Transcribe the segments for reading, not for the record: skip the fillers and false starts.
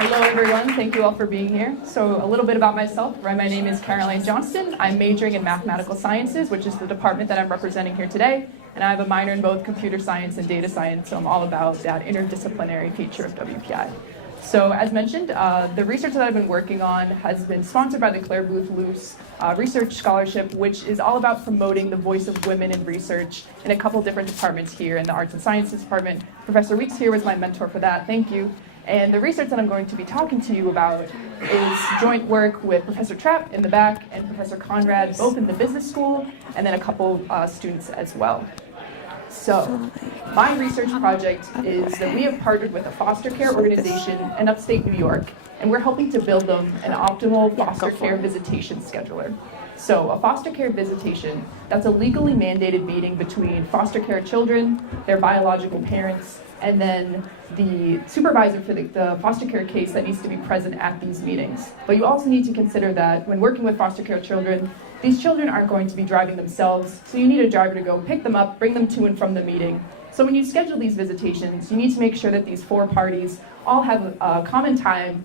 Hello, everyone. Thank you all for being here. So a little bit about myself. My name is Caroline Johnston. I'm majoring in mathematical sciences, which is the department that I'm representing here today. And I have a minor in both computer science and data science, so I'm all about that interdisciplinary feature of WPI. So as mentioned, the research that I've been working on has been sponsored by the Claire Booth Luce Research Scholarship, which is all about promoting the voice of women in research in a couple different departments here in the Arts and Sciences Department. Professor Weeks here was my mentor for that. Thank you. And the research that I'm going to be talking to you about is joint work with Professor Trapp in the back and Professor Conrad, both in the business school, and then a couple students as well. So my research project is that we have partnered with a foster care organization in upstate New York, and we're helping to build them an optimal foster care visitation scheduler. So a foster care visitation, that's a legally mandated meeting between foster care children, their biological parents, and then the supervisor for the foster care case that needs to be present at these meetings. But you also need to consider that when working with foster care children, these children aren't going to be driving themselves, so you need a driver to go pick them up, bring them to and from the meeting. So when you schedule these visitations, you need to make sure that these four parties all have a common time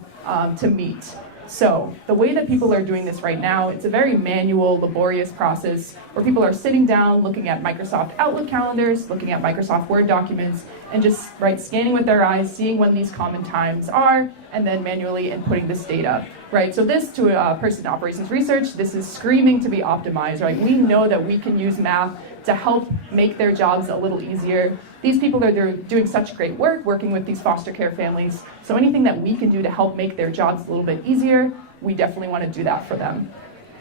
to meet. So the way that people are doing this right now, it's a very manual, laborious process where people are sitting down, looking at Microsoft Outlook calendars, looking at Microsoft Word documents, and just scanning with their eyes, seeing when these common times are, and then manually inputting this data. Right, so this, to a person in operations research, this is screaming to be optimized, right? We know that we can use math to help make their jobs a little easier. These people they're doing such great work working with these foster care families, so anything that we can do to help make their jobs a little bit easier, we definitely want to do that for them.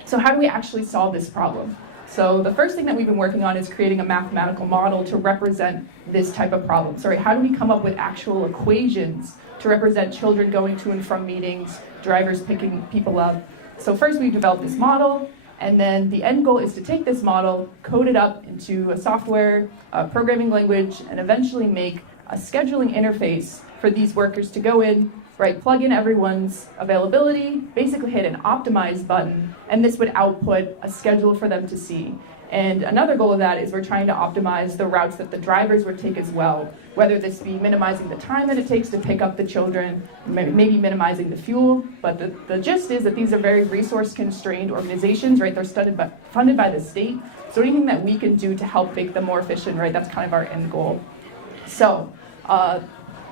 So how do we actually solve this problem? So the first thing that we've been working on is creating a mathematical model to represent this type of problem. Sorry, how do we come up with actual equations to represent children going to and from meetings, drivers picking people up? So first we developed this model, and then the end goal is to take this model, code it up into a software, a programming language, and eventually make a scheduling interface for these workers to go in, plug in everyone's availability, basically hit an optimize button, and this would output a schedule for them to see. And another goal of that is we're trying to optimize the routes that the drivers would take as well, whether this be minimizing the time that it takes to pick up the children, maybe minimizing the fuel. But the gist is that these are very resource-constrained organizations, right? They're funded by the state. So anything that we can do to help make them more efficient, right, that's kind of our end goal. So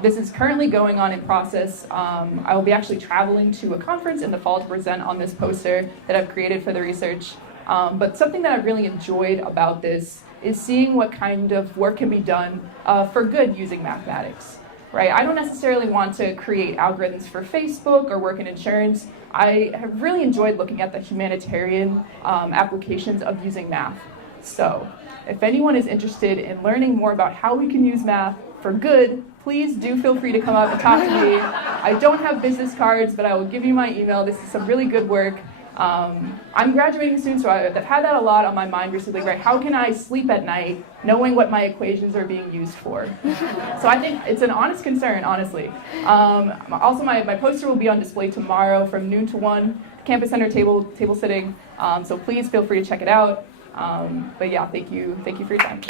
this is currently going on in process. I will be actually traveling to a conference in the fall to present on this poster that I've created for the research. But something that I've really enjoyed about this is seeing what kind of work can be done for good using mathematics, right? I don't necessarily want to create algorithms for Facebook or work in insurance. I have really enjoyed looking at the humanitarian applications of using math. So if anyone is interested in learning more about how we can use math for good, please do feel free to come up and talk to me. I don't have business cards, but I will give you my email. This is some really good work. I'm graduating soon, so I've had that a lot on my mind recently, right? How can I sleep at night knowing what my equations are being used for? So I think it's an honest concern, honestly. Also, my poster will be on display tomorrow from noon to 1, Campus Center table sitting, so please feel free to check it out. But yeah, thank you for your time.